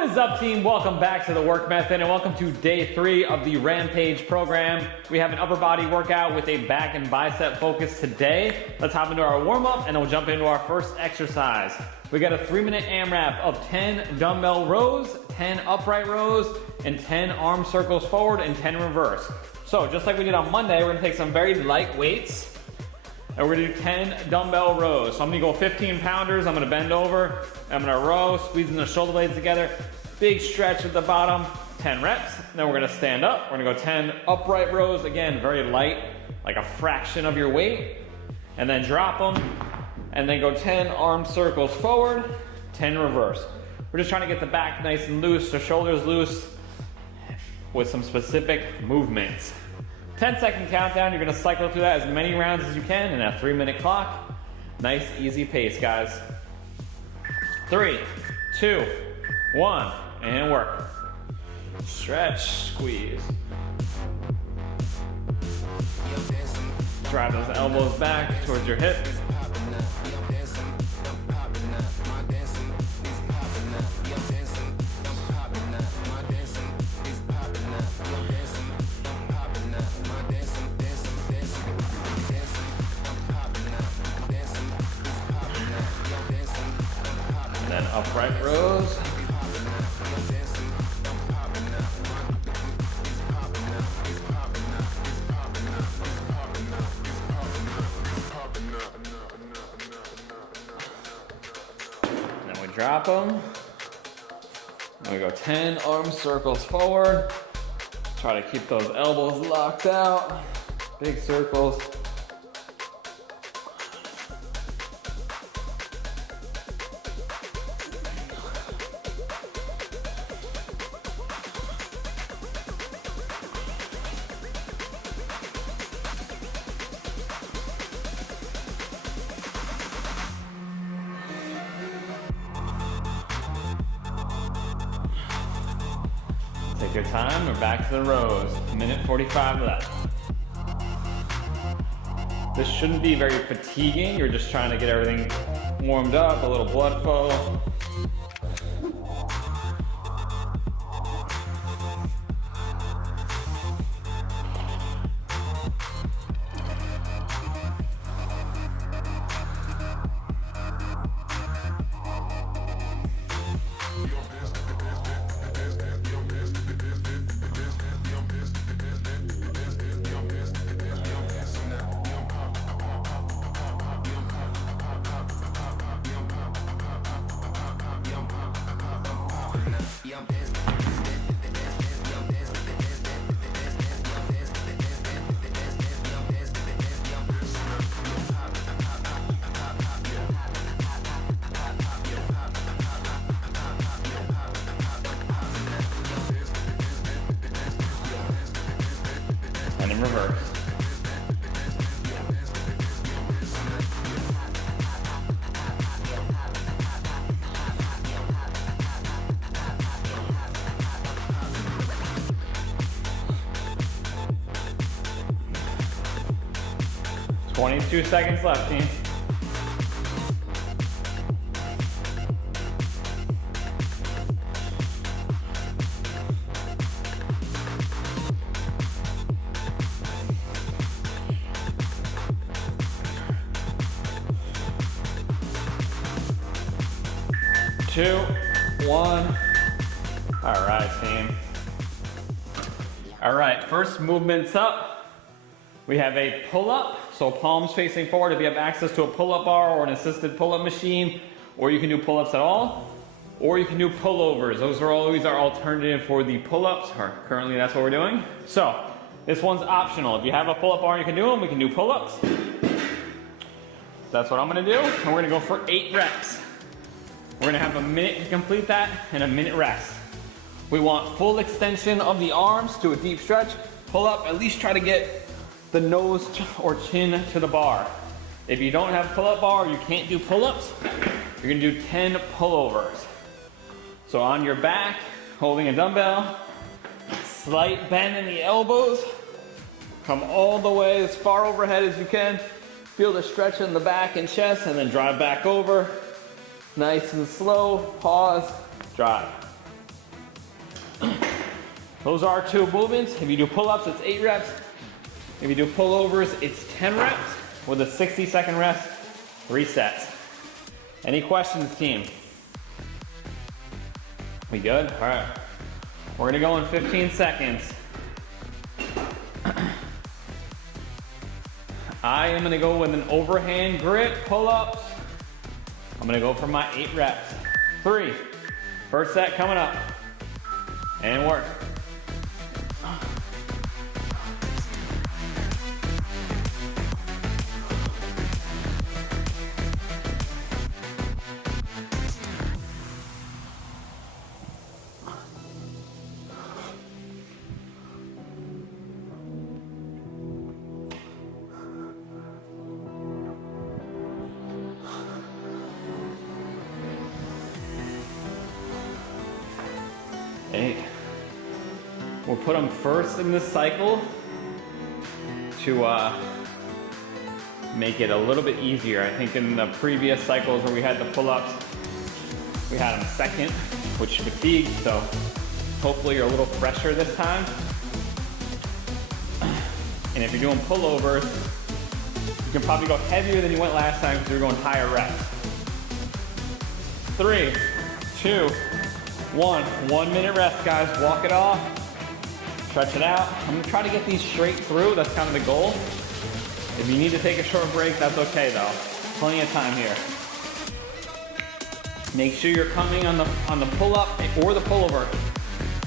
What is up, team? Welcome back to the work method and welcome to day 3 of the Rampage program. We have an upper body workout with a back and bicep focus today. Let's hop into our warm-up and then we'll jump into our first exercise. We got a 3-minute AMRAP of 10 dumbbell rows, 10 upright rows, and 10 arm circles forward and 10 reverse. So just like we did on Monday, we're gonna take some very light weights and we're gonna do 10 dumbbell rows. So I'm gonna go 15 pounders, I'm gonna bend over, I'm gonna row, squeezing the shoulder blades together, big stretch at the bottom, 10 reps. Then we're gonna stand up, we're gonna go 10 upright rows, again, very light, like a fraction of your weight, and then drop them, and then go 10 arm circles forward, 10 reverse. We're just trying to get the back nice and loose, the shoulders loose, with some specific movements. 10-second countdown, you're gonna cycle through that as many rounds as you can in a 3-minute clock. Nice, easy pace, guys. 3, 2, 1, and work. Stretch, squeeze. Drive those elbows back towards your hips. Then upright rows. Then we drop them. Then we go 10 arm circles forward. Try to keep those elbows locked out. Big circles. Take your time, we're back to the rows. 1:45 left. This shouldn't be very fatiguing. You're just trying to get everything warmed up, a little blood flow. And in reverse. "22 seconds left, team. Two, one. All right, team. All right, first movement's up. We have a pull-up, so palms facing forward. If you have access to a pull-up bar or an assisted pull-up machine, or you can do pull-ups at all, or you can do pullovers. Those are always our alternative for the pull-ups. Currently, that's what we're doing. So, this one's optional. If you have a pull-up bar and you can do them, we can do pull-ups. That's what I'm gonna do, and we're gonna go for 8 reps. We're gonna have a minute to complete that and a minute rest. We want full extension of the arms to a deep stretch. Pull up, at least try to get the nose or chin to the bar. If you don't have pull-up bar, you can't do pull-ups, you're gonna do 10 pullovers. So on your back, holding a dumbbell, slight bend in the elbows, come all the way as far overhead as you can, feel the stretch in the back and chest, and then drive back over. Nice and slow, pause, drive. Those are 2 movements. If you do pull-ups, it's 8 reps. If you do pullovers, it's 10 reps with a 60-second rest, 3 sets. Any questions, team? We good? All right. We're gonna go in 15 seconds. I am gonna go with an overhand grip pull-ups. I'm gonna go for my 8 reps. 3, first set coming up. And work. We'll put them first in this cycle to make it a little bit easier. I think in the previous cycles where we had the pull-ups, we had them second, which fatigued, so hopefully you're a little fresher this time. And if you're doing pullovers, you can probably go heavier than you went last time because you're going higher reps. 3, 2, 1. 1 minute rest, guys. Walk it off. Stretch it out. I'm gonna try to get these straight through. That's kind of the goal. If you need to take a short break, that's okay though. Plenty of time here. Make sure you're coming on the pull-up or the pullover.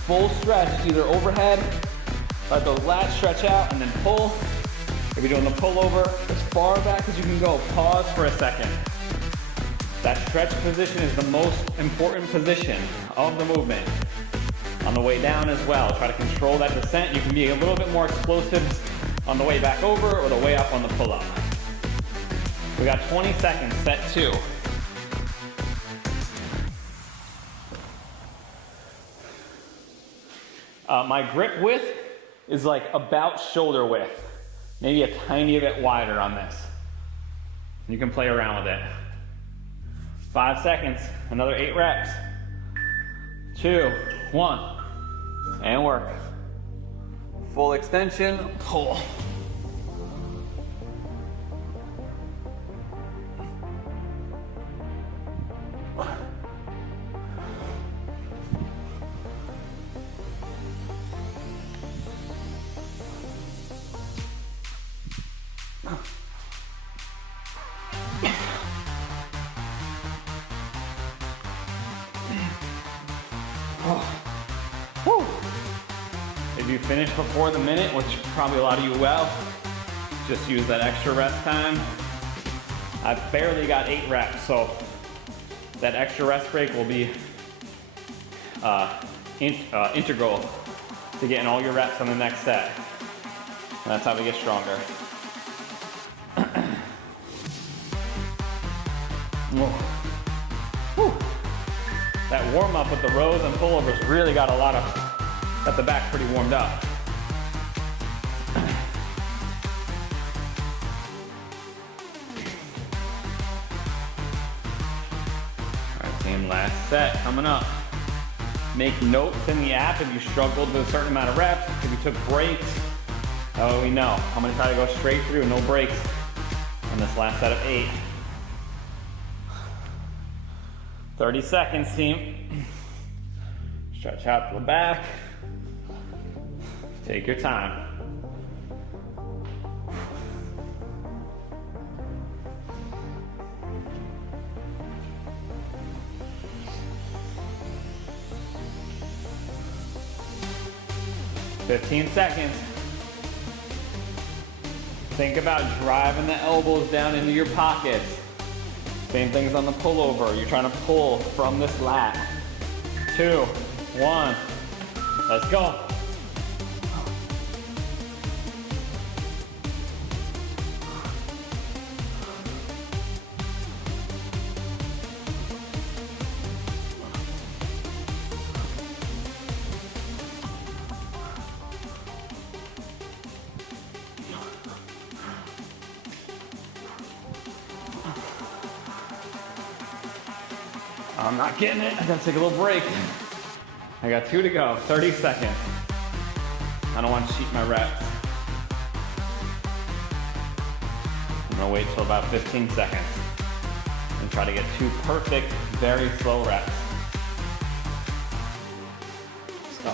Full stretch, either overhead, let those lats stretch out and then pull. If you're doing the pullover, as far back as you can go. Pause for a second. That stretch position is the most important position of the movement. On the way down as well, try to control that descent. You can be a little bit more explosive on the way back over or the way up on the pull-up. We got 20 seconds, set 2. My grip width is like about shoulder width, maybe a tiny bit wider on this. You can play around with it. 5 seconds, another 8 reps. 2, 1, and work. Full extension, pull. If you finish before the minute, which probably a lot of you will, just use that extra rest time. I barely got 8 reps, so that extra rest break will be integral to getting all your reps on the next set. And that's how we get stronger. That warm up with the rows and pullovers really got the back pretty warmed up. All right, team, last set coming up. Make notes in the app if you struggled with a certain amount of reps, if you took breaks. Oh, we know. I'm gonna try to go straight through, no breaks on this last set of 8. 30 seconds, team. Stretch out to the back. Take your time. "15 seconds. Think about driving the elbows down into your pockets. Same things on the pullover. You're trying to pull from this lat. 2, 1. Let's go. I'm not getting it. I gotta take a little break. I got 2 to go. 30 seconds. I don't want to cheat my reps. I'm gonna wait till about 15 seconds and try to get 2 perfect, very slow reps. Let's go.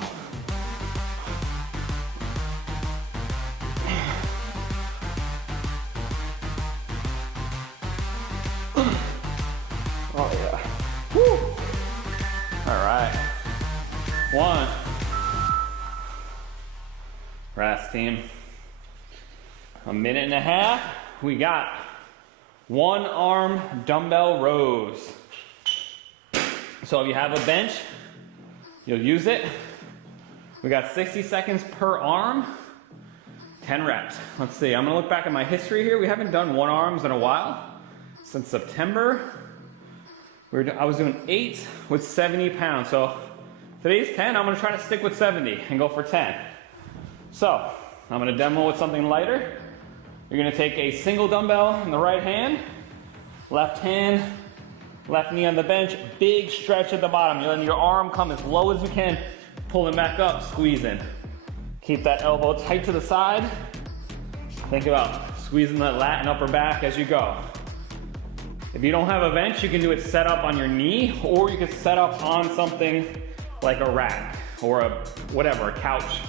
Oh yeah. Woo. All right. 1. Rest, team. 1.5 minutes. We got 1 arm dumbbell rows. So if you have a bench, you'll use it. We got 60 seconds per arm, 10 reps. Let's see, I'm gonna look back at my history here. We haven't done 1 arms in a while, since September. I was doing 8 with 70 pounds. So today's 10, I'm gonna try to stick with 70 and go for 10. So I'm gonna demo with something lighter. You're gonna take a single dumbbell in the right hand, left knee on the bench, big stretch at the bottom. You're letting your arm come as low as you can, pulling back up, squeezing. Keep that elbow tight to the side. Think about squeezing that lat and upper back as you go. If you don't have a bench, you can do it set up on your knee, or you can set up on something like a rack or a couch,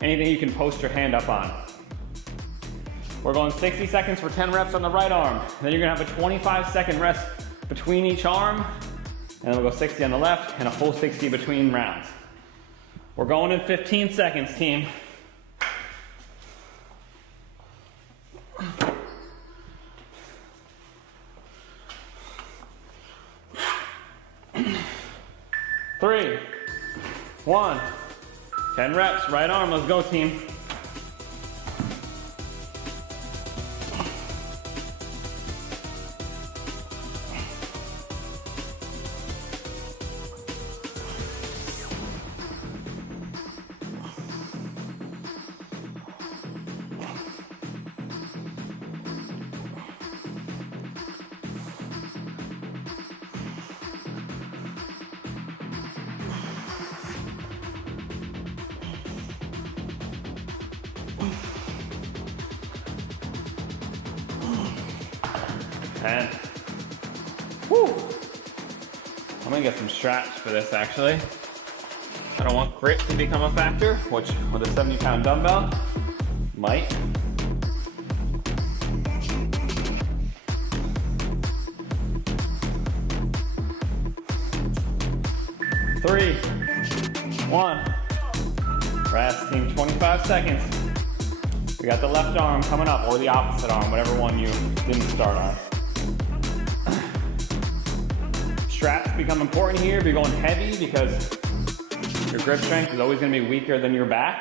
anything you can post your hand up on. We're going 60 seconds for 10 reps on the right arm. Then you're gonna have a 25-second rest between each arm, and then we'll go 60 on the left and a full 60 between rounds. We're going in 15 seconds, team. Three, 1, 10 reps, right arm, let's go, team. And whoo! I'm gonna get some straps for this actually. I don't want grip to become a factor, which with a 70-pound dumbbell might. Three, 1. Rest, team, 25 seconds. We got the left arm coming up, or the opposite arm, whatever one you didn't start on. Straps become important here if you're going heavy, because your grip strength is always going to be weaker than your back.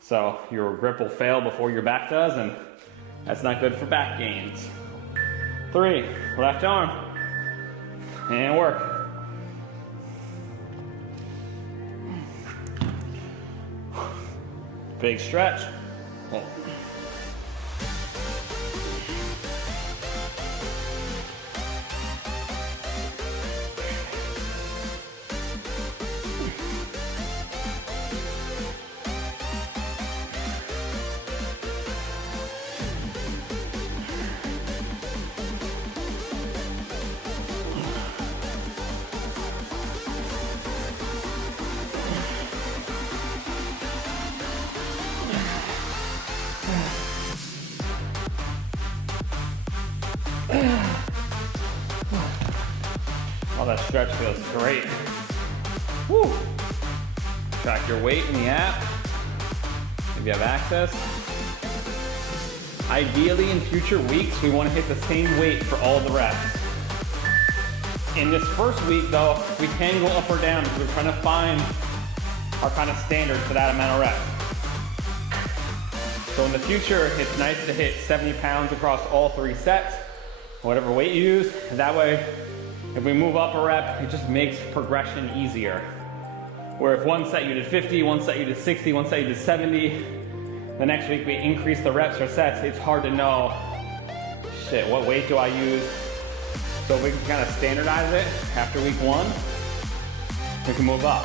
So your grip will fail before your back does, and that's not good for back gains. 3, left arm, and work. Big stretch. Oh. Oh, that stretch feels great. Woo! Track your weight in the app if you have access. Ideally, in future weeks, we want to hit the same weight for all the reps. In this first week, though, we can go up or down because we're trying to find our kind of standard for that amount of reps. So in the future, it's nice to hit 70 pounds across all 3 sets, whatever weight you use. And that way, if we move up a rep, it just makes progression easier. Where if one set you did 50, one set you did 60, one set you did 70, the next week we increase the reps or sets, it's hard to know, shit, what weight do I use? So if we can kind of standardize it after week 1, we can move up.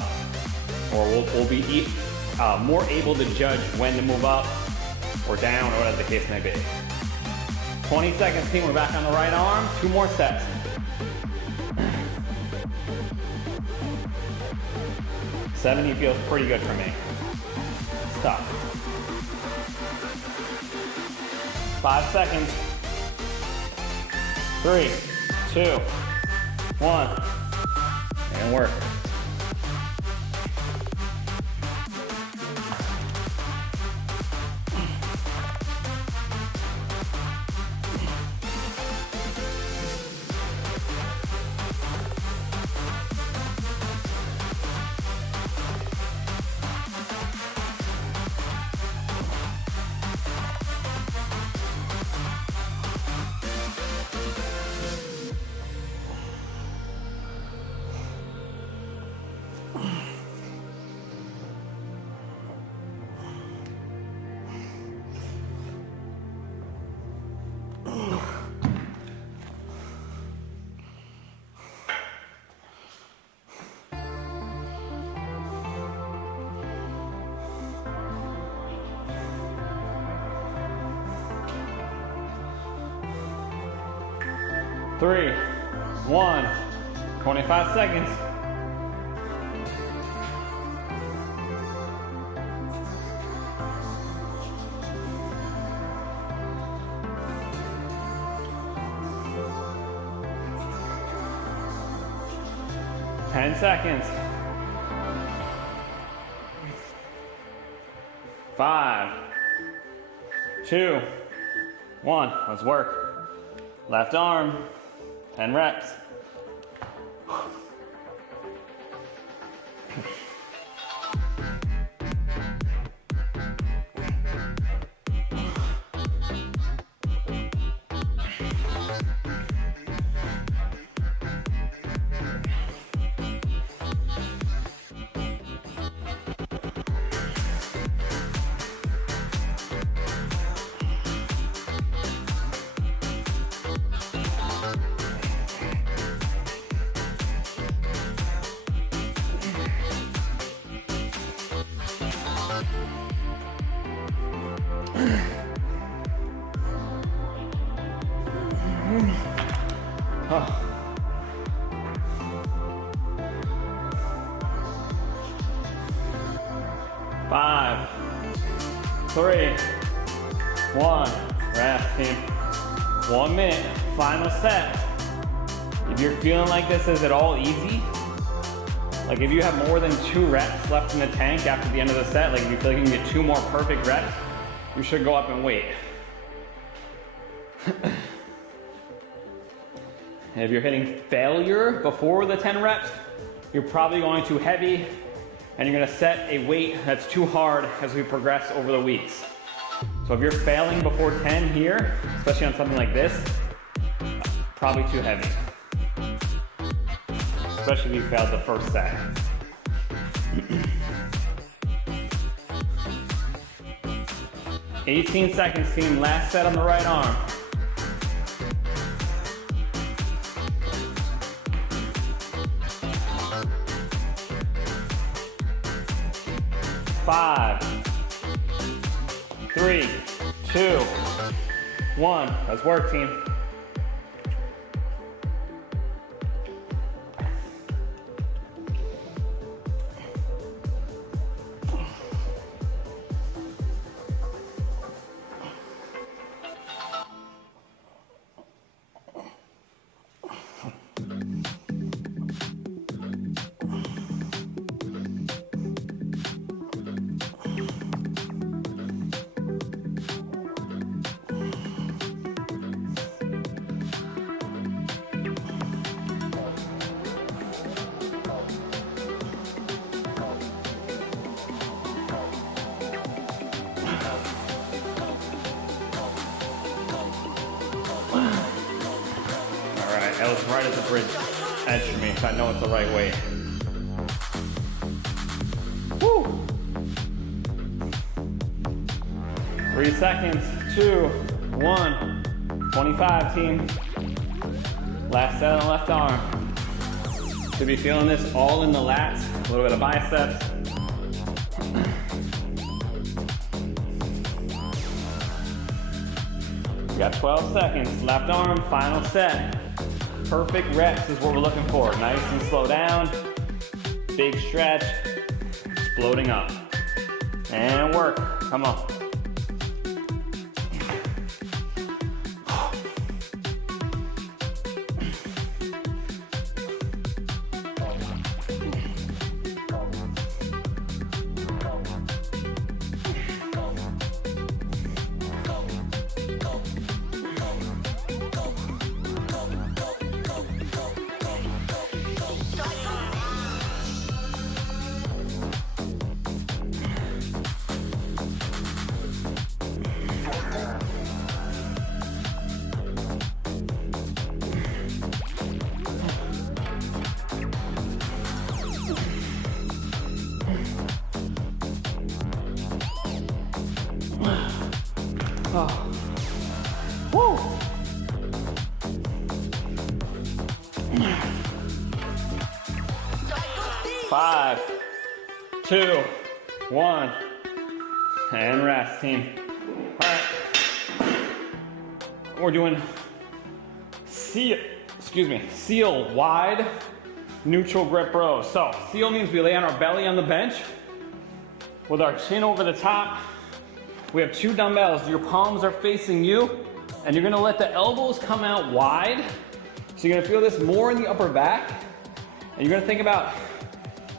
Or we'll be more able to judge when to move up or down or whatever the case may be. 20 seconds, team. We're back on the right arm. 2 more sets. $70 feels pretty good for me. It's tough. 5 seconds. 3, 2, 1. And work. Three, 1, 25 seconds. Ten seconds. 5, 2, 1. Let's work. Left arm. 10 reps. Oh. 5, 3, 1. Rest, team. 1 minute. Final set. If you're feeling like this is at all easy, like if you have more than 2 reps left in the tank after the end of the set, like if you feel like you can get 2 more perfect reps, you should go up and wait. And if you're hitting failure before the 10 reps, you're probably going too heavy and you're gonna set a weight that's too hard as we progress over the weeks. So if you're failing before 10 here, especially on something like this, probably too heavy. Especially if you failed the first set. $18 seconds, team. Last set on the right arm. 5, 3, 2, 1. Let's work, team. That was right at the bridge edge for me, so I know it's the right way. Woo! 3 seconds, 2, 1. 25, team. Last set on the left arm. Should be feeling this all in the lats, a little bit of biceps. We got 12 seconds. Left arm, final set. Perfect reps is what we're looking for. Nice and slow down. Big stretch. Exploding up. And work. Come on. Oh. Woo. 5, 2, 1, and rest, team. All right, we're doing seal wide neutral grip rows. So seal means we lay on our belly on the bench with our chin over the top. We have 2 dumbbells. Your palms are facing you, and you're gonna let the elbows come out wide. So you're gonna feel this more in the upper back, and you're gonna think about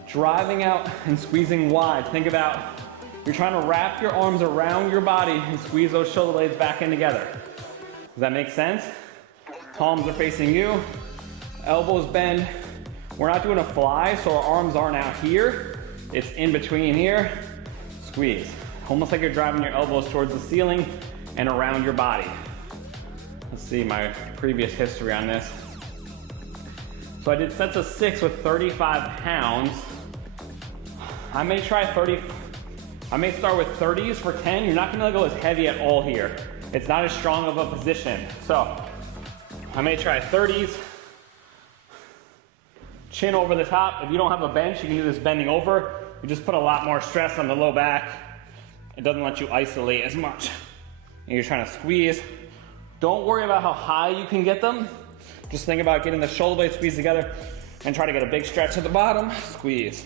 driving out and squeezing wide. Think about you're trying to wrap your arms around your body and squeeze those shoulder blades back in together. Does that make sense? Palms are facing you, elbows bend. We're not doing a fly, so our arms aren't out here. It's in between here. Squeeze. Almost like you're driving your elbows towards the ceiling and around your body. Let's see my previous history on this. So I did sets of 6 with 35 pounds. I may start with 30s for 10. You're not gonna go as heavy at all here. It's not as strong of a position. So I may try 30s. Chin over the top. If you don't have a bench, you can do this bending over. You just put a lot more stress on the low back. It doesn't let you isolate as much. And you're trying to squeeze. Don't worry about how high you can get them. Just think about getting the shoulder blades squeezed together and try to get a big stretch at the bottom. Squeeze.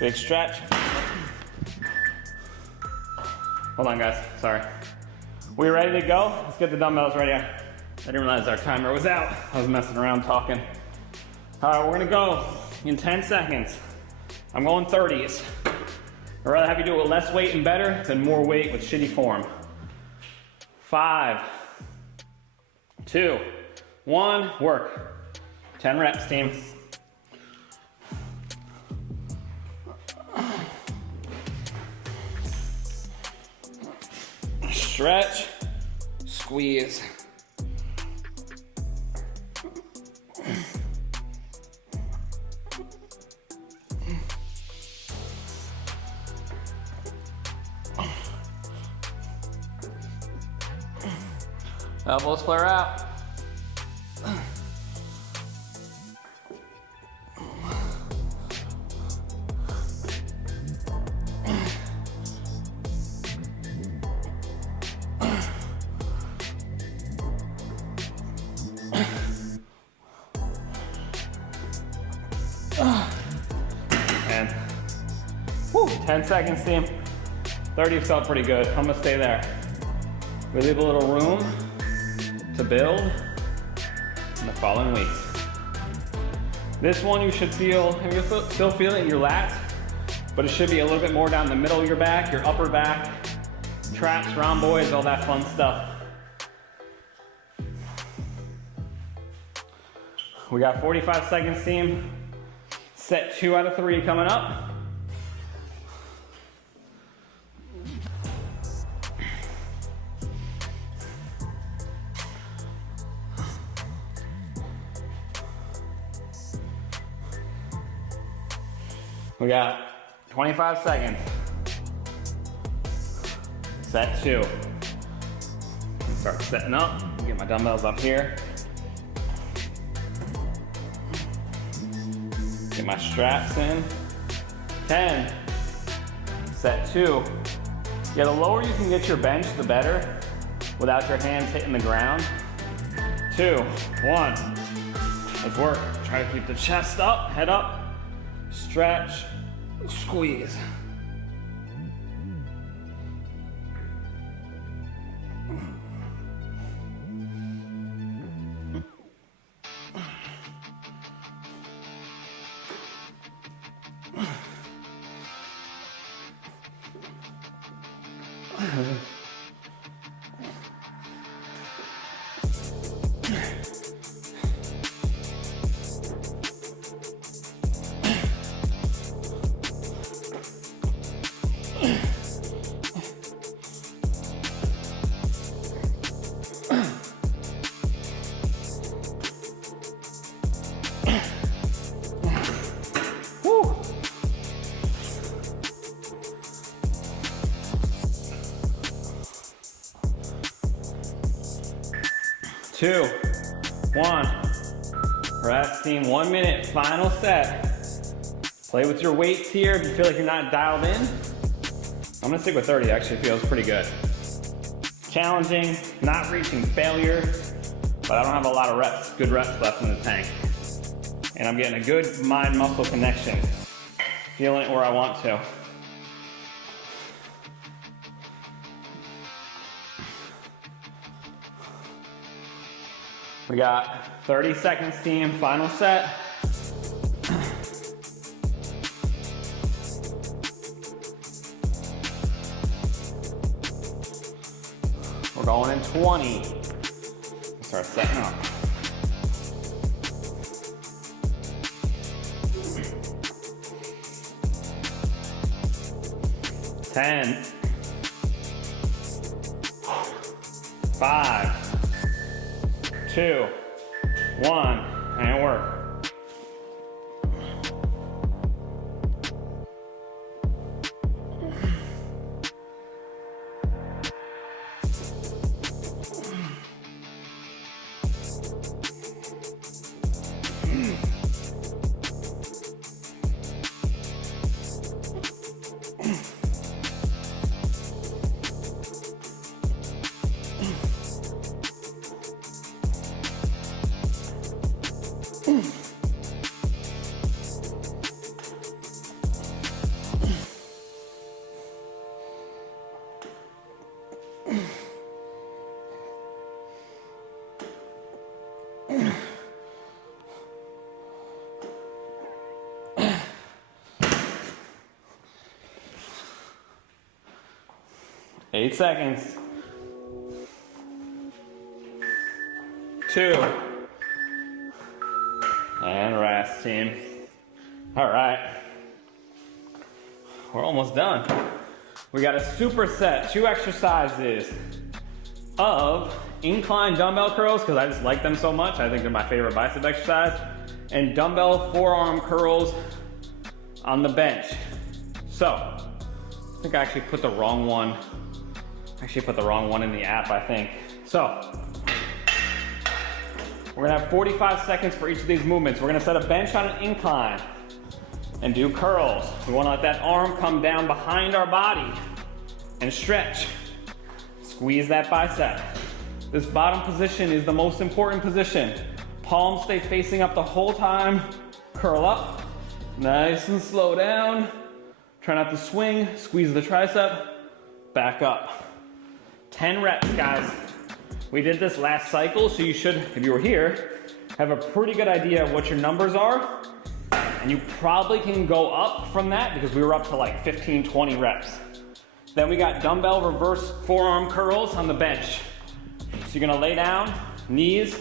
Big stretch. Hold on, guys. Sorry. We ready to go? Let's get the dumbbells ready. I didn't realize our timer was out. I was messing around talking. All right, we're gonna go in 10 seconds. I'm going 30s. I'd rather have you do it with less weight and better than more weight with shitty form. 5, 2, 1, work. 10 reps, team. Stretch, squeeze. Elbows flare out. And 10 seconds, team. 30 felt pretty good. I'm gonna stay there. We leave a little room to build in the following weeks. This one you should feel, and you're still feeling it in your lats, but it should be a little bit more down the middle of your back, your upper back, traps, rhomboids, all that fun stuff. We got 45 seconds, team. Set 2 out of 3 coming up. We got 25 seconds. Set 2. Start setting up. Get my dumbbells up here. Get my straps in. 10. Set 2. Yeah, the lower you can get your bench, the better. without your hands hitting the ground. 2, 1. Let's work. Try to keep the chest up, head up, stretch, squeeze. Two, 1. Rest, team. 1 minute, final set. Play with your weights here if you feel like you're not dialed in. I'm gonna stick with 30, actually feels pretty good. Challenging, not reaching failure, but I don't have a lot of reps, good reps left in the tank. And I'm getting a good mind-muscle connection. Feeling it where I want to. We got 30 seconds, team, final set. We're going in 20. Start setting up. 10, 5, 2, 1, and work. Eight seconds. 2. And rest, team. All right. We're almost done. We got a superset, 2 exercises of incline dumbbell curls, because I just like them so much. I think they're my favorite bicep exercise. And dumbbell forearm curls on the bench. So, I think I actually put the wrong one. In the app, I think. So, we're gonna have 45 seconds for each of these movements. We're gonna set a bench on an incline and do curls. We wanna let that arm come down behind our body and stretch. Squeeze that bicep. This bottom position is the most important position. Palms stay facing up the whole time. Curl up, nice and slow down. Try not to swing, squeeze the tricep, back up. 10 reps, guys. We did this last cycle, so you should, if you were here, have a pretty good idea of what your numbers are. And you probably can go up from that because we were up to like 15, 20 reps. Then we got dumbbell reverse forearm curls on the bench. So you're gonna lay down, knees,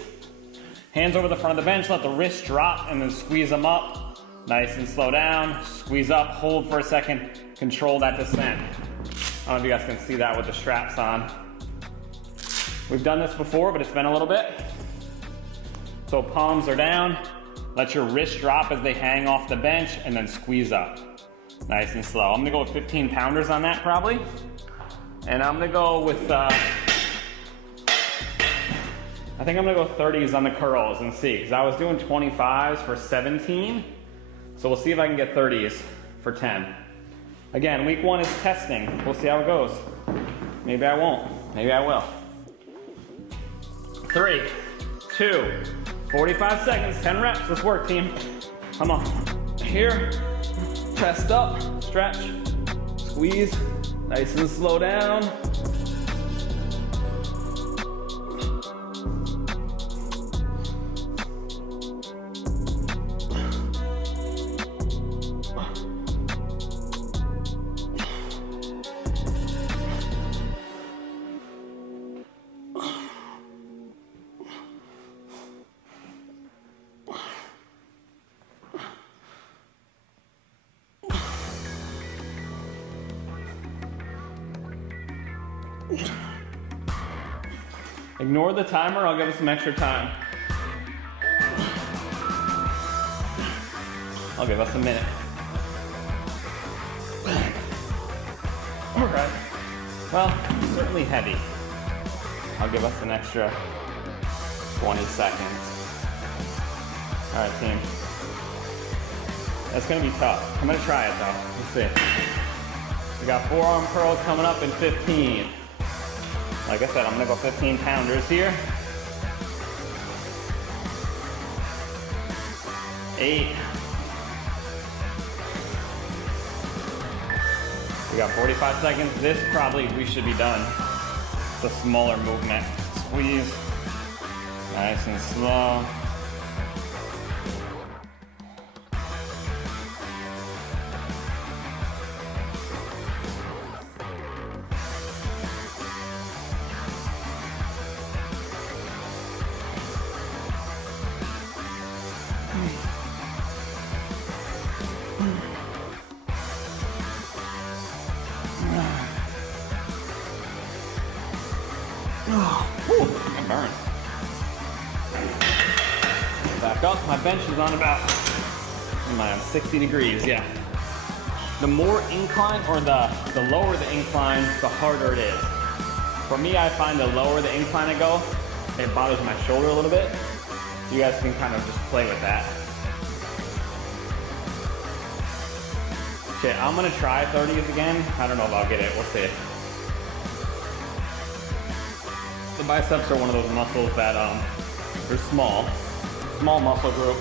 hands over the front of the bench, let the wrist drop, and then squeeze them up. Nice and slow down, squeeze up, hold for a second, control that descent. I don't know if you guys can see that with the straps on. We've done this before, but it's been a little bit. So palms are down, let your wrist drop as they hang off the bench, and then squeeze up. Nice and slow. I'm gonna go with 15 pounders on that probably. And I'm gonna go with, I think I'm gonna go 30s on the curls and see, because I was doing 25s for 17. So we'll see if I can get 30s for 10. Again, week 1 is testing. We'll see how it goes. Maybe I won't, maybe I will. 3, 2, 45 seconds, 10 reps. Let's work, team. Come on. Here, chest up, stretch, squeeze, nice and slow down. Ignore the timer, I'll give us some extra time. I'll give us a minute. All right. Well, certainly heavy. I'll give us an extra 20 seconds. All right, team. That's gonna be tough. I'm gonna try it though. Let's see. We got forearm curls coming up in 15. Like I said, I'm gonna go 15 pounders here. 8. We got 45 seconds. This probably we should be done. It's a smaller movement. Squeeze, nice and slow. I'm burned. Back up. My bench is on about, am I on 60 degrees? Yeah. The more incline, or the lower the incline, the harder it is. For me, I find the lower the incline I go, it bothers my shoulder a little bit. You guys can kind of just play with that. Okay, I'm gonna try 30s again. I don't know if I'll get it. We'll see. The biceps are one of those muscles that they're small muscle group.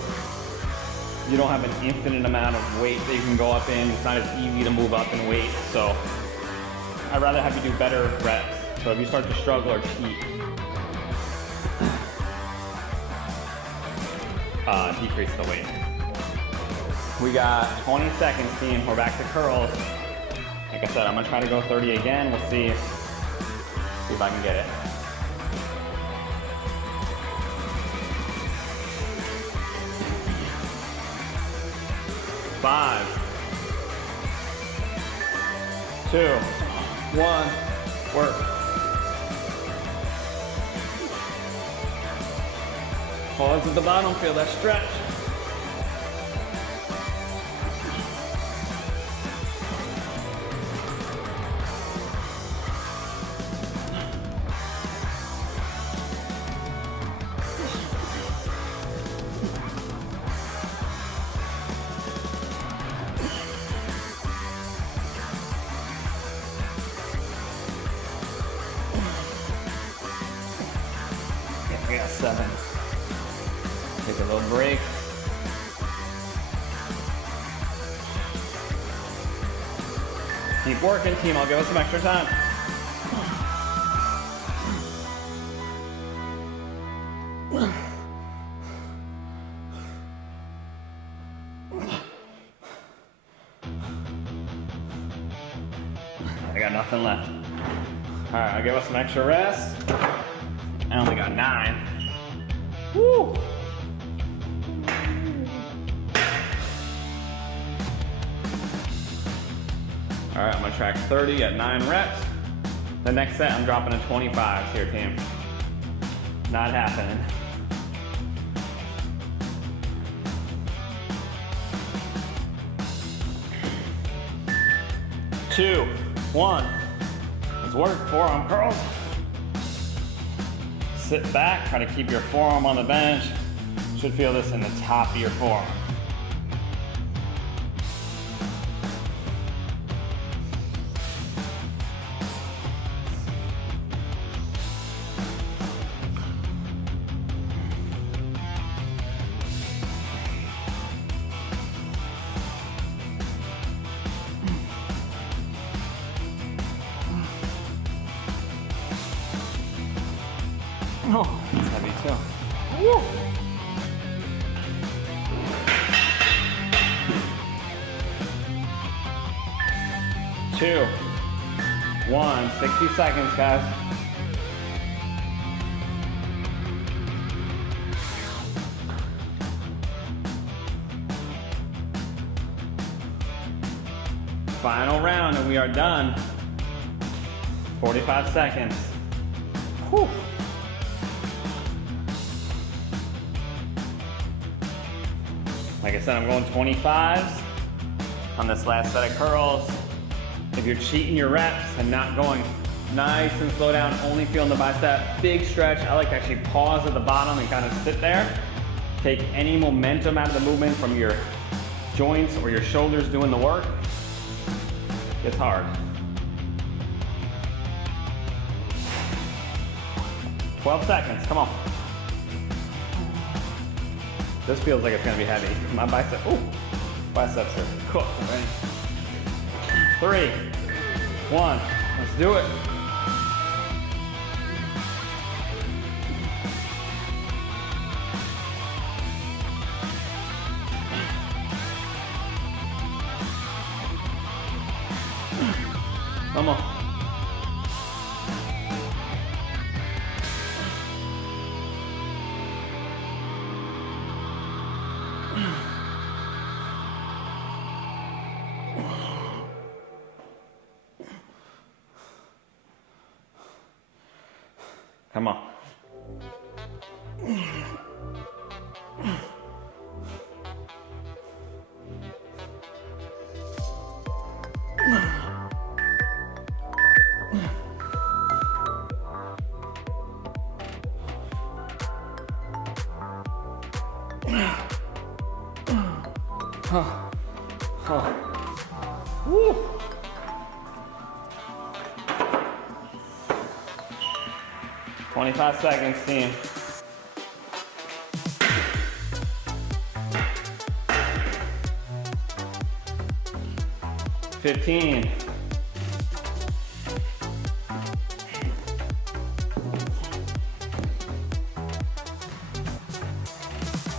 You don't have an infinite amount of weight that you can go up in. It's not as easy to move up in weight. So I'd rather have you do better reps. So if you start to struggle or cheat, decrease the weight. We got 20 seconds, team. We're back to curls. Like I said, I'm gonna try to go 30 again. We'll see if I can get it. Five, 2, 1, work. Pause at the bottom, feel that stretch. We got 7. Take a little break. Keep working, team. I'll give us some extra time. I got nothing left. All right, I'll give us some extra rest. I only got 9. Woo! All right, I'm gonna track 30 at 9 reps. The next set, I'm dropping a 25s here, team. Not happening. Two, 1. Let's work. Forearm curls. Sit back, try to keep your forearm on the bench. You should feel this in the top of your forearm. Oh, it's heavy too. Woo. Two, 1, 60 seconds, guys. Final round and we are done. 45 seconds. Whew. Like I said, I'm going 25s on this last set of curls. If you're cheating your reps and not going nice and slow down, only feeling the bicep, big stretch. I like to actually pause at the bottom and kind of sit there. Take any momentum out of the movement from your joints or your shoulders doing the work. It's hard. 12 seconds, come on. This feels like it's gonna be heavy. My bicep, ooh, biceps are cooked already. 3, 1, let's do it. Come on. Come on. Woo. 25 seconds, team. $15.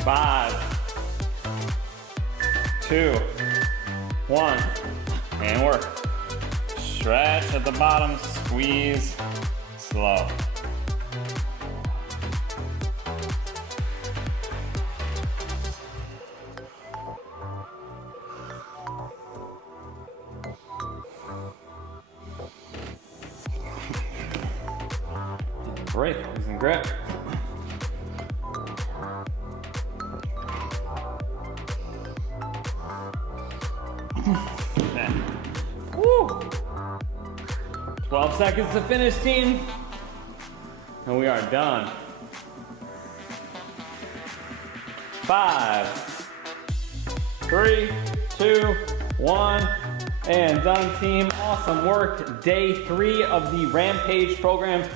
5, 2, 1, and work. Stretch at the bottom, squeeze, slow. Break, losing grip. Woo. 12 seconds to finish, team. And we are done. 5, 3, 2, 1, and done, team. Awesome work. Day 3 of the Rampage program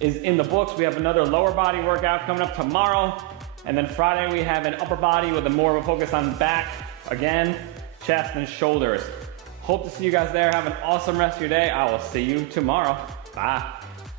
is in the books. We have another lower body workout coming up tomorrow. And then Friday we have an upper body with a more of a focus on back, again, chest and shoulders. Hope to see you guys there. Have an awesome rest of your day. I will see you tomorrow. Bye.